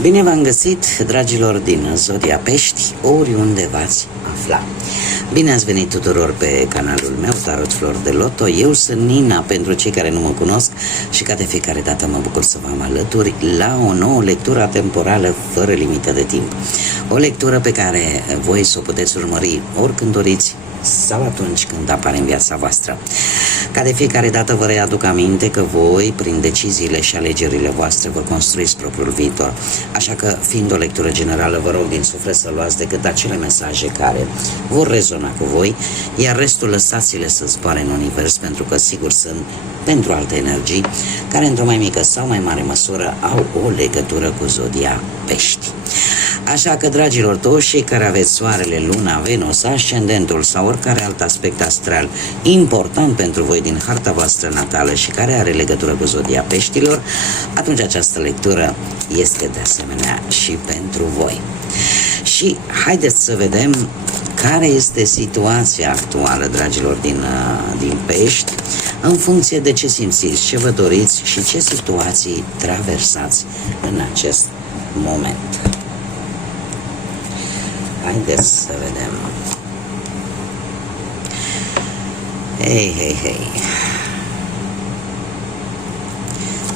Bine v-am găsit, dragilor din Zodia Pești, oriunde v-ați afla. Bine ați venit tuturor pe canalul meu, Tarot Flori de Loto. Eu sunt Nina, pentru cei care nu mă cunosc, și ca de fiecare dată mă bucur să vă am alături la o nouă lectură temporală fără limită de timp. O lectură pe care voi să o puteți urmări oricând doriți sau atunci când apare în viața voastră. Ca de fiecare dată vă readuc aminte că voi, prin deciziile și alegerile voastre, vă construiți propriul viitor. Așa că, fiind o lectură generală, vă rog din suflet să luați decât acele mesaje care vor rezona cu voi, iar restul lăsați-le să zboare în univers, pentru că sigur sunt pentru alte energii care, într-o mai mică sau mai mare măsură, au o legătură cu Zodia Pești. Așa că, dragilor toți cei care aveți Soarele, Luna, Venus, Ascendentul sau oricare alt aspect astral important pentru voi din harta voastră natală și care are legătură cu Zodia Peștilor, atunci această lectură este de asemenea și pentru voi. Și haideți să vedem care este situația actuală, dragilor din Pești, în funcție de ce simțiți, ce vă doriți și ce situații traversați în acest moment. Haideți să vedem. Hei.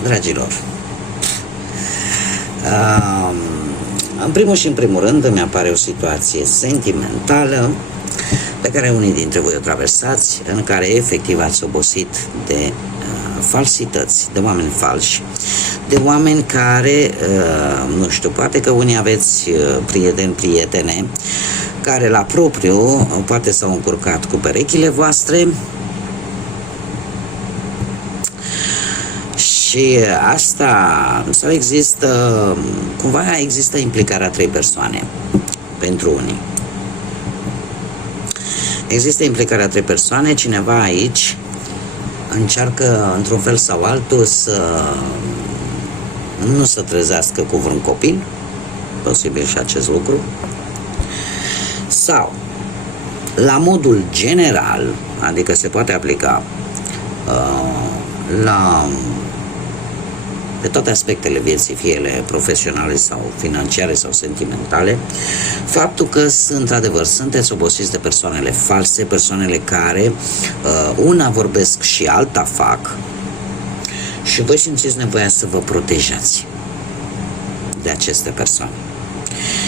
Dragilor, în primul și în primul rând îmi apare o situație sentimentală pe care unii dintre voi o traversați, în care efectiv ați obosit de falsități, de oameni falși, de oameni care, nu știu, poate că unii aveți prietene, care la propriu poate s-au încurcat cu perechile voastre și asta, sau există implicarea 3 persoane pentru unii. Există implicarea 3 persoane, cineva aici încearcă într-un fel sau altul să nu se trezească cu vreun copil, posibil și acest lucru, sau la modul general, adică se poate aplica pe toate aspectele vieții, fie ele profesionale sau financiare sau sentimentale, faptul că într-adevăr sunteți obosiți de persoanele false, persoanele care una vorbesc și alta fac, și voi simțiți nevoia să vă protejați de aceste persoane.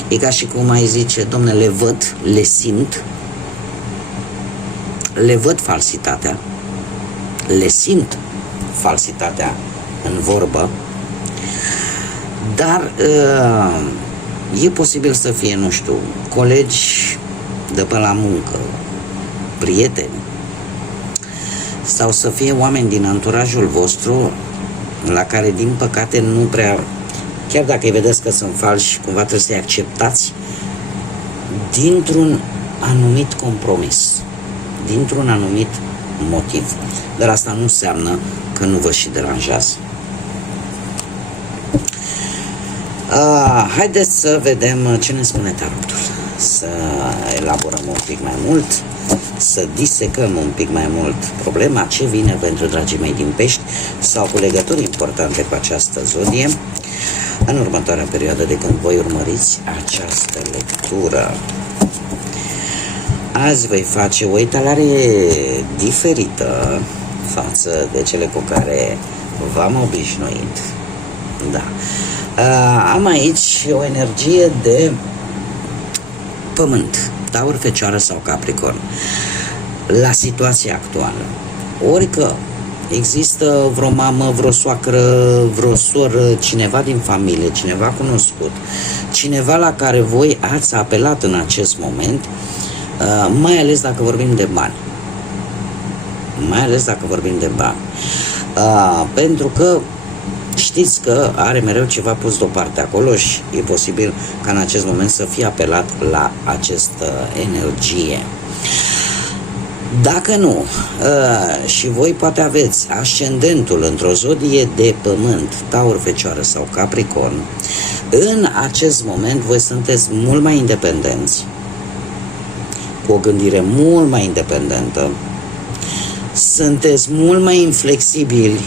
E ca și cum ai zice, domne, le văd, le simt, le văd falsitatea, le simt falsitatea în vorbă, dar e posibil să fie, nu știu, colegi de pe la muncă, prieteni, sau să fie oameni din anturajul vostru la care, din păcate, nu prea, chiar dacă îi vedeți că sunt falși, cumva trebuie să-i acceptați dintr-un anumit compromis, dintr-un anumit motiv. Dar asta nu înseamnă că nu vă și deranjează. Haideți să vedem ce ne spune tarotul. Să elaborăm un pic mai mult, să disecăm un pic mai mult problema, ce vine pentru dragii mei din Pești sau cu legături importante cu această zodie în următoarea perioadă de când voi urmăriți această lectură. Azi voi face o etalare diferită față de cele cu care v-am obișnuit. Da. Am aici o energie de pământ, Taur, Fecioară sau Capricorn. La situația actuală, orică există vreo mamă, vreo soacră, vreo soră, cineva din familie, cineva cunoscut, cineva la care voi ați apelat în acest moment, mai ales dacă vorbim de bani. Pentru că știți că are mereu ceva pus deoparte acolo și e posibil ca în acest moment să fie apelat la această energie. Dacă nu, și voi poate aveți ascendentul într-o zodie de pământ, Taur, Fecioară sau Capricorn, în acest moment voi sunteți mult mai independenți, cu o gândire mult mai independentă, sunteți mult mai inflexibili,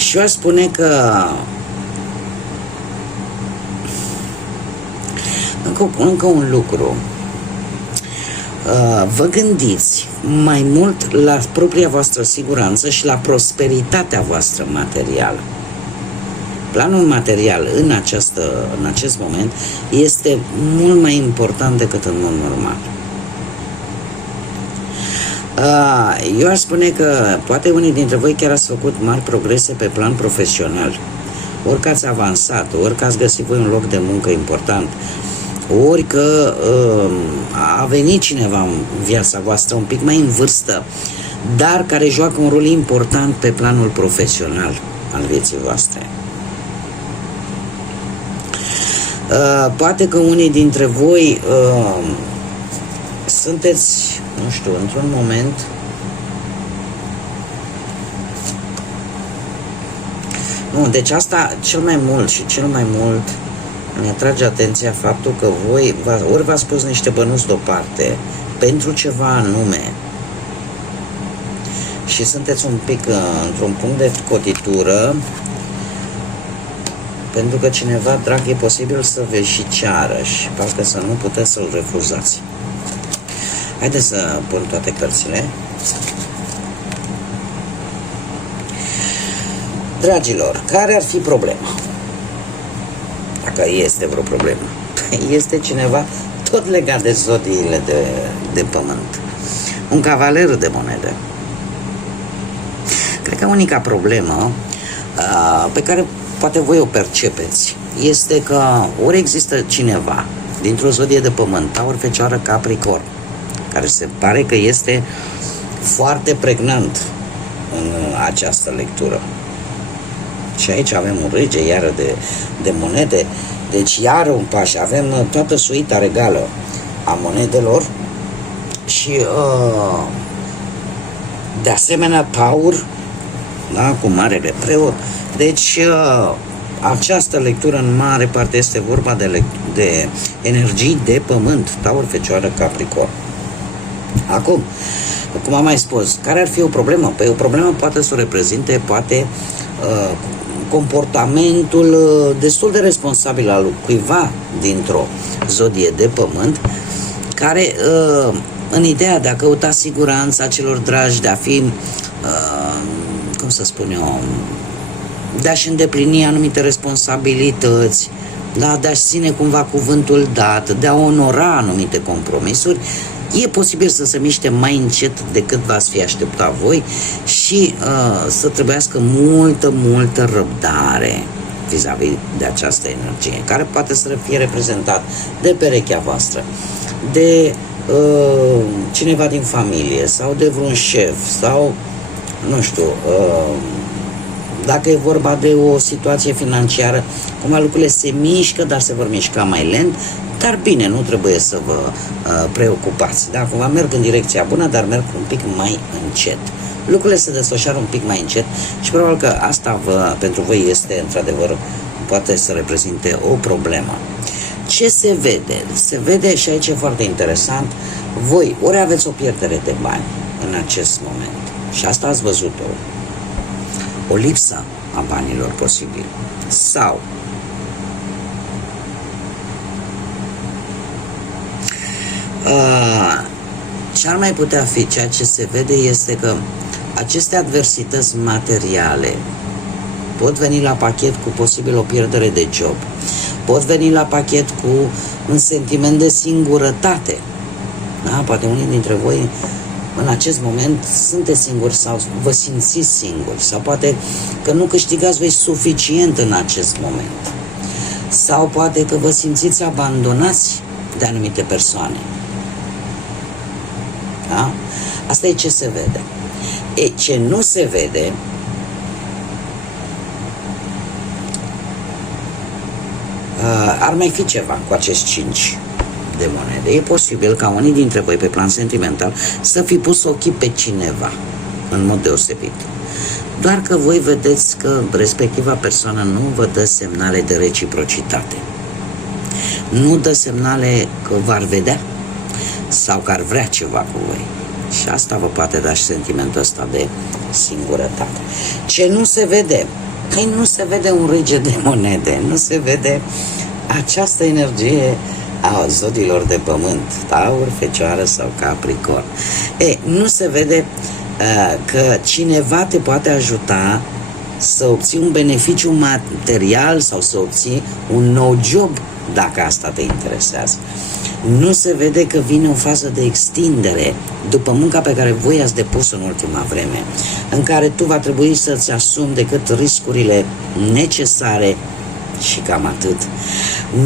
Și eu aș spune că încă un lucru. Vă gândiți mai mult la propria voastră siguranță și la prosperitatea voastră materială. Planul material în acest moment este mult mai important decât în mod normal. Eu aș spune că poate unii dintre voi chiar ați făcut mari progrese pe plan profesional. Ori că ați avansat, ori că ați găsit voi un loc de muncă important, ori că a venit cineva în viața voastră un pic mai în vârstă, dar care joacă un rol important pe planul profesional al vieții voastre. Poate că unii dintre voi sunteți, nu știu, într-un moment deci asta cel mai mult îmi atrage atenția faptul că voi ori v-ați pus niște bănuți deoparte pentru ceva anume și sunteți un pic într-un punct de cotitură pentru că cineva drag e posibil să vă și ceară și parcă să nu puteți să-l refuzați. Haideți să pun toate cărțile. Dragilor, care ar fi problema? Dacă este vreo problemă. Este cineva tot legat de zodiile de pământ. Un cavaler de monede. Cred că unica problemă pe care poate voi o percepeți este că ori există cineva dintr-o zodie de pământ, Taur, Fecioară, Capricorn, care se pare că este foarte pregnant în această lectură. Și aici avem un rege, iară de monede, deci iară un paș, avem toată suita regală a monedelor și de asemenea Taur, da, cu marele preot. Deci această lectură în mare parte este vorba de energii de pământ, Taur, Fecioară, Capricorn. Acum, cum am mai spus, care ar fi o problemă? Păi o problemă poate să o reprezinte, comportamentul destul de responsabil al cuiva dintr-o zodie de pământ, care în ideea de a căuta siguranța celor dragi, de a fi, cum să spun eu, de a-și îndeplini anumite responsabilități, da, de a-și ține cumva cuvântul dat, de a onora anumite compromisuri, e posibil să se miște mai încet decât v-ați fi așteptat voi și să trebuiască multă răbdare vis-a-vis de această energie, care poate să fie reprezentat de perechea voastră, de cineva din familie sau de vreun șef sau, nu știu, dacă e vorba de o situație financiară, cum lucrurile se mișcă, dar se vor mișca mai lent, dar bine, nu trebuie să vă preocupați. Da? Cumva merg în direcția bună, dar merg un pic mai încet. Lucrurile se desfășoară un pic mai încet și probabil că asta pentru voi este, într-adevăr, poate să reprezinte o problemă. Ce se vede? Se vede, și aici e foarte interesant, voi ori aveți o pierdere de bani în acest moment și asta ați văzut-o, o lipsă a banilor posibil, sau ce ar mai putea fi, ceea ce se vede este că aceste adversități materiale pot veni la pachet cu posibil o pierdere de job, pot veni la pachet cu un sentiment de singurătate. Da? Poate unii dintre voi în acest moment sunteți singuri sau vă simțiți singuri, sau poate că nu câștigați voi suficient în acest moment, sau poate că vă simțiți abandonați de anumite persoane. Da? Asta e ce se vede. Ce nu se vede ar mai fi ceva cu acești 5 de monede. E posibil ca unii dintre voi pe plan sentimental să fi pus ochii pe cineva în mod deosebit. Doar că voi vedeți că respectiva persoană nu vă dă semnale de reciprocitate. Nu dă semnale că v-ar vedea sau că ar vrea ceva cu voi. Și asta vă poate da și sentimentul ăsta de singurătate. Ce nu se vede? Păi nu se vede un rege de monede, nu se vede această energie a zodiilor de pământ, Taur, Fecioară sau Capricorn. Nu se vede că cineva te poate ajuta să obții un beneficiu material sau să obții un nou job, dacă asta te interesează. Nu se vede că vine o fază de extindere după munca pe care voi ați depus în ultima vreme, în care tu va trebui să-ți asumi decât riscurile necesare și cam atât.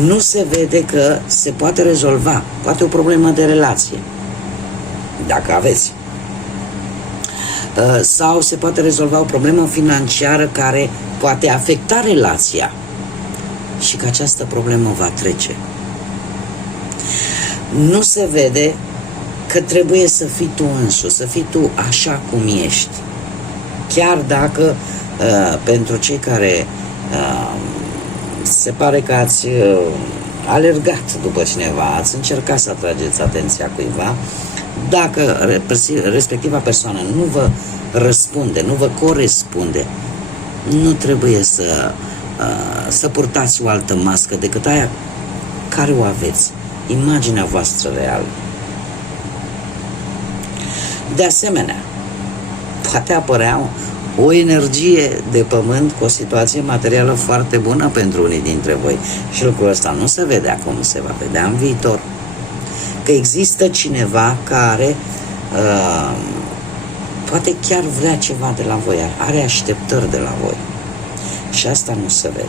Nu se vede că se poate rezolva, poate o problemă de relație, dacă aveți. Sau se poate rezolva o problemă financiară care poate afecta relația și că această problemă va trece. Nu se vede că trebuie să fii tu însuți, să fii tu așa cum ești. Chiar dacă pentru cei care se pare că ați alergat după cineva, ați încercat să atrageți atenția cuiva, dacă respectiva persoană nu vă răspunde, nu vă corespunde, nu trebuie să purtați o altă mască decât aia care o aveți, imaginea voastră reală. De asemenea, poate apărea o energie de pământ cu o situație materială foarte bună pentru unii dintre voi și lucrul ăsta nu se vede acum, se va vedea în viitor. Că există cineva care poate chiar vrea ceva de la voi, are așteptări de la voi și asta nu se vede.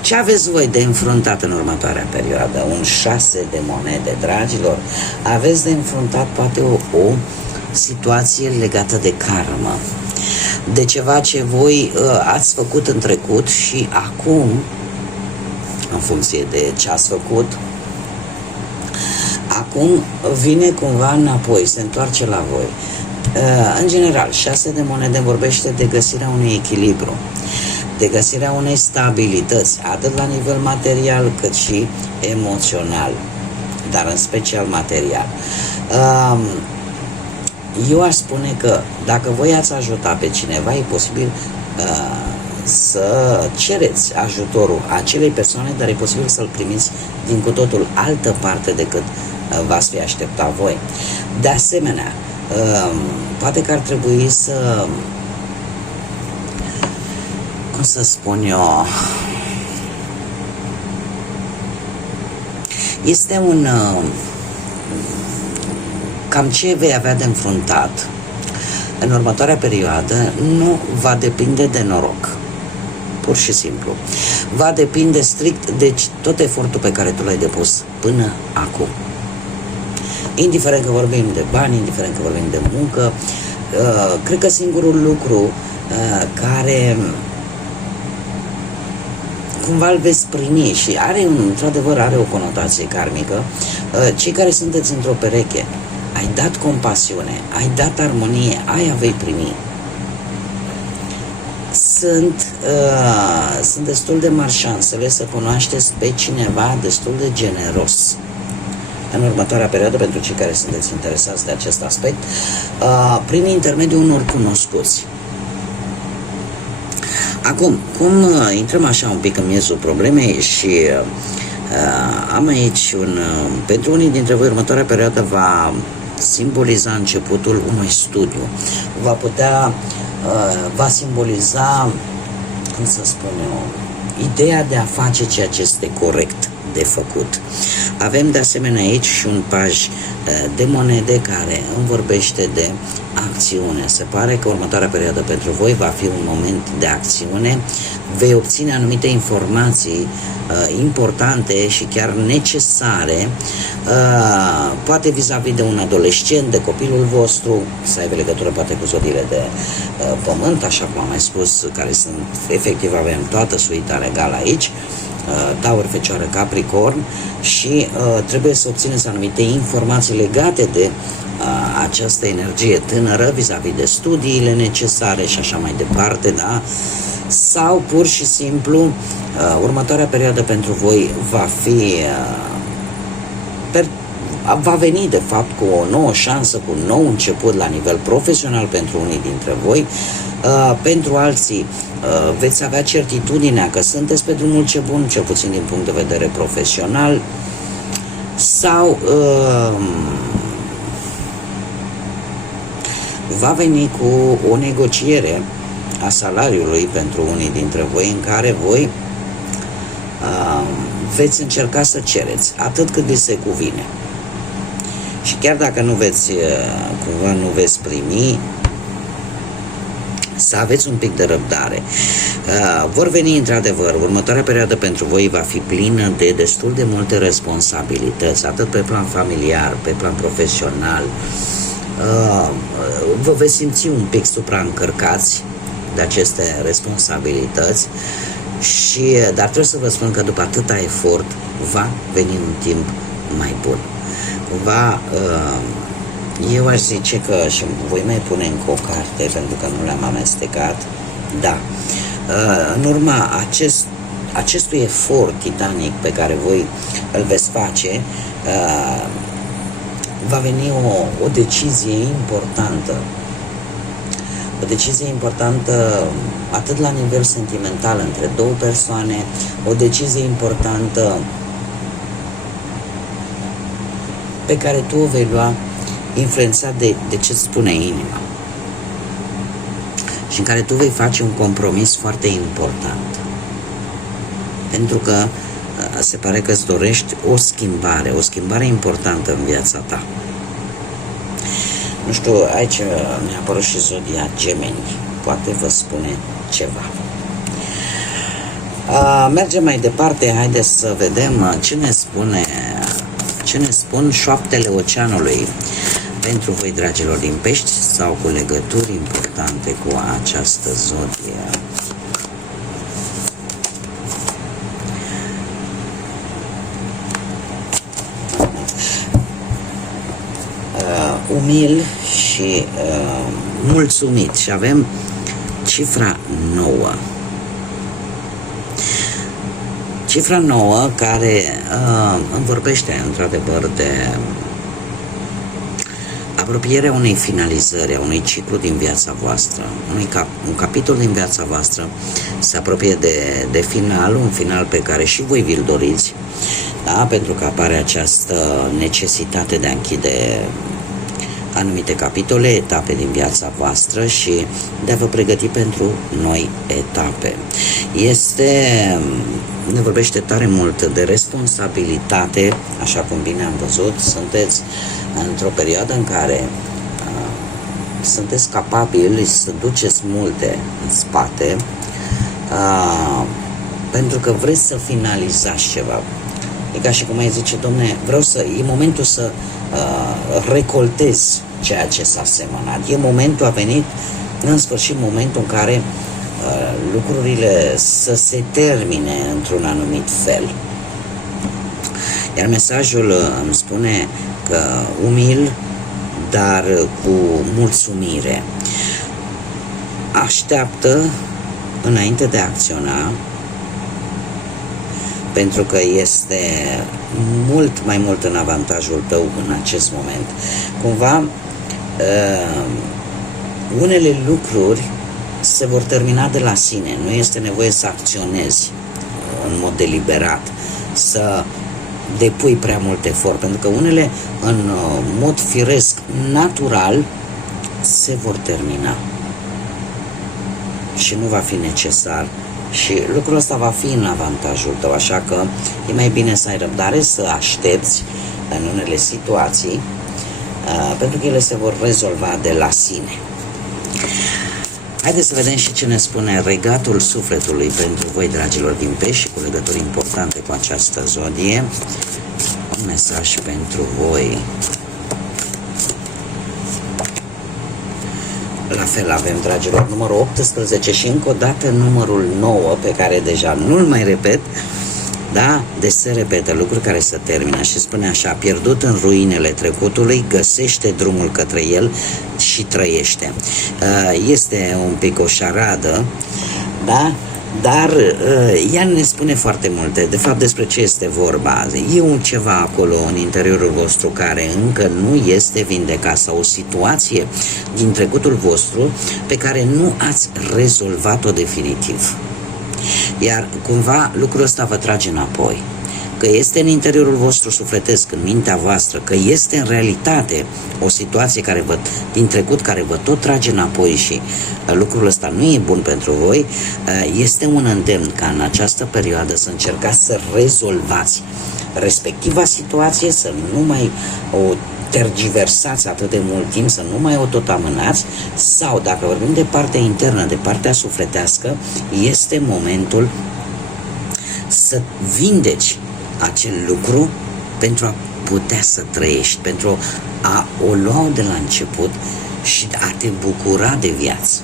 Ce aveți voi de înfruntat în următoarea perioadă? Un 6 de monede, dragilor. Aveți de înfruntat poate o situație legată de karmă, de ceva ce voi ați făcut în trecut și acum, în funcție de ce ați făcut, acum vine cumva înapoi, se întoarce la voi. În general, 6 de monede vorbește de găsirea unui echilibru, de găsirea unei stabilități, atât la nivel material cât și emoțional, dar în special material. Eu aș spune că dacă voi ați ajuta pe cineva, e posibil să cereți ajutorul acelei persoane, dar e posibil să-l primiți din cu totul altă parte decât v-ați fi aștepta voi. De asemenea, poate că ar trebui să, cum să spun eu, este un cam ce vei avea de înfruntat în următoarea perioadă nu va depinde de noroc, pur și simplu. Va depinde strict de tot efortul pe care tu l-ai depus până acum. Indiferent că vorbim de bani, indiferent că vorbim de muncă, cred că singurul lucru care cumva îl veți primi și într-adevăr are o conotație karmică, cei care sunteți într-o pereche, ai dat compasiune, ai dat armonie, aia vei primi. Sunt destul de mari șansele să cunoașteți pe cineva destul de generos în următoarea perioadă, pentru cei care sunteți interesați de acest aspect, prin intermediul unor cunoscuți. Acum, cum intrăm așa un pic în miezul problemei și am aici pentru unii dintre voi următoarea perioadă va simboliza începutul unui studiu. Va simboliza, cum să spun eu, ideea de a face ceea ce este corect de făcut. Avem de asemenea aici și un paj de monede care îmi vorbește de acțiune. Se pare că următoarea perioadă pentru voi va fi un moment de acțiune. Vei obține anumite informații importante și chiar necesare, poate vis-a-vis de un adolescent, de copilul vostru, să aibă legătură poate cu zodiile de pământ, așa cum am mai spus, care sunt, efectiv avem toată suita regală aici, Taur, Fecioară, Capricorn, și trebuie să obțineți anumite informații legate de această energie tânără vis-a-vis de studiile necesare și așa mai departe, da? Sau pur și simplu următoarea perioadă pentru voi va fi va veni de fapt cu o nouă șansă, cu un nou început la nivel profesional pentru unii dintre voi. Pentru alții veți avea certitudinea că sunteți pe drumul ce bun, cel puțin din punct de vedere profesional, sau va veni cu o negociere a salariului pentru unii dintre voi, în care voi veți încerca să cereți atât cât vi se cuvine. Și chiar dacă nu veți, cumva nu veți primi, să aveți un pic de răbdare. Vor veni într-adevăr, următoarea perioadă pentru voi va fi plină de destul de multe responsabilități, atât pe plan familiar, pe plan profesional. Vă veți simți un pic supraîncărcați de aceste responsabilități, dar trebuie să vă spun că după atâta efort va veni un timp mai bun. Eu aș zice că, și voi mai pune încă o carte pentru că nu le-am amestecat, da, în urma acestui efort titanic pe care voi îl veți face, va veni o decizie importantă. O decizie importantă atât la nivel sentimental între două persoane, o decizie importantă pe care tu o vei lua influențat de ce spune inima și în care tu vei face un compromis foarte important, pentru că se pare că îți dorești o schimbare importantă în viața ta. Nu știu, aici mi-a apărut și zodia Gemeni, poate vă spune ceva. Mergem mai departe, haideți să vedem ce ne spun șoaptele oceanului pentru voi, dragilor din pești, sau cu legături importante cu această zodie. Umil și mulțumit, și avem cifra 9. Cifra 9 care îmi vorbește într-adevăr de apropierea unei finalizări, a unui ciclu din viața voastră, un capitol din viața voastră se apropie de final, un final pe care și voi vi-l doriți, da? Pentru că apare această necesitate de a închide anumite capitole, etape din viața voastră și de a vă pregăti pentru noi etape. Ne vorbește tare mult de responsabilitate, așa cum bine am văzut, sunteți într-o perioadă în care sunteți capabili să duceți multe în spate, pentru că vreți să finalizați ceva. E ca și cum ai zice, domne, e momentul să recoltez ceea ce s-a semănat. A venit în sfârșit momentul în care lucrurile să se termine într-un anumit fel. Iar mesajul îmi spune că umil, dar cu mulțumire. Așteaptă înainte de a acționa, pentru că este mult mai mult în avantajul tău în acest moment. Cumva, unele lucruri se vor termina de la sine, nu este nevoie să acționezi în mod deliberat, să depui prea mult efort, pentru că unele în mod firesc, natural, se vor termina și nu va fi necesar. Și lucrul ăsta va fi în avantajul tău, așa că e mai bine să ai răbdare, să aștepți în unele situații, pentru că ele se vor rezolva de la sine. Haideți să vedem și ce ne spune regatul sufletului pentru voi, dragilor din pești, și cu legături importante cu această zodie. Un mesaj pentru voi. La fel avem, dragilor, numărul 18 și încă o dată numărul 9, pe care deja nu-l mai repet, da? Deci se repetă, lucruri care se termină și spune așa: pierdut în ruinele trecutului, găsește drumul către el și trăiește. Este un pic o șaradă, da? Dar ea ne spune foarte multe, de fapt despre ce este vorba. E un ceva acolo în interiorul vostru care încă nu este vindecat sau o situație din trecutul vostru pe care nu ați rezolvat-o definitiv. Iar cumva lucrul ăsta vă trage înapoi. Că este în interiorul vostru sufletesc, în mintea voastră, că este în realitate o situație din trecut care vă tot trage înapoi și lucrul ăsta nu e bun pentru voi, este un îndemn ca în această perioadă să încercați să rezolvați respectiva situație, să nu mai o tergiversați atât de mult timp, să nu mai o tot amânați, sau dacă vorbim de partea internă, de partea sufletească, este momentul să vindeci acel lucru pentru a putea să trăiești, pentru a o lua de la început și a te bucura de viață.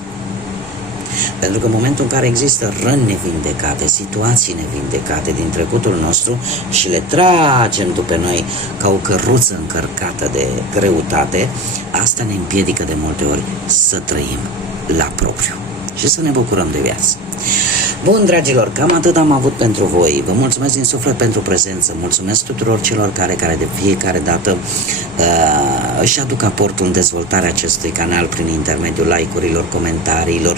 Pentru că în momentul în care există răni nevindecate, situații nevindecate din trecutul nostru și le tragem după noi ca o căruță încărcată de greutate, asta ne împiedică de multe ori să trăim la propriu și să ne bucurăm de viață. Bun, dragilor, cam atât am avut pentru voi. Vă mulțumesc din suflet pentru prezență. Mulțumesc tuturor celor care de fiecare dată își aduc aportul în dezvoltarea acestui canal prin intermediul like-urilor, comentariilor,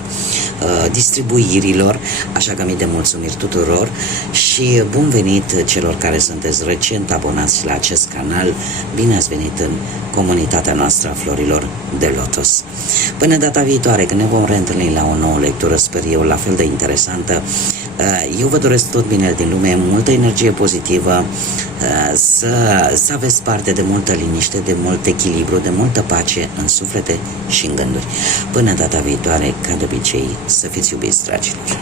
distribuirilor. Așa că mii de mulțumiri tuturor și bun venit celor care sunteți recent abonați la acest canal. Bine ați venit în comunitatea noastră a florilor de lotus. Până data viitoare, când ne vom reîntâlni la o nouă lectură, sper eu, la fel de interesantă, eu vă doresc tot binele din lume, multă energie pozitivă, să aveți parte de multă liniște, de mult echilibru, de multă pace în suflete și în gânduri. Până data viitoare, ca de obicei, să fiți iubiți, dragilor!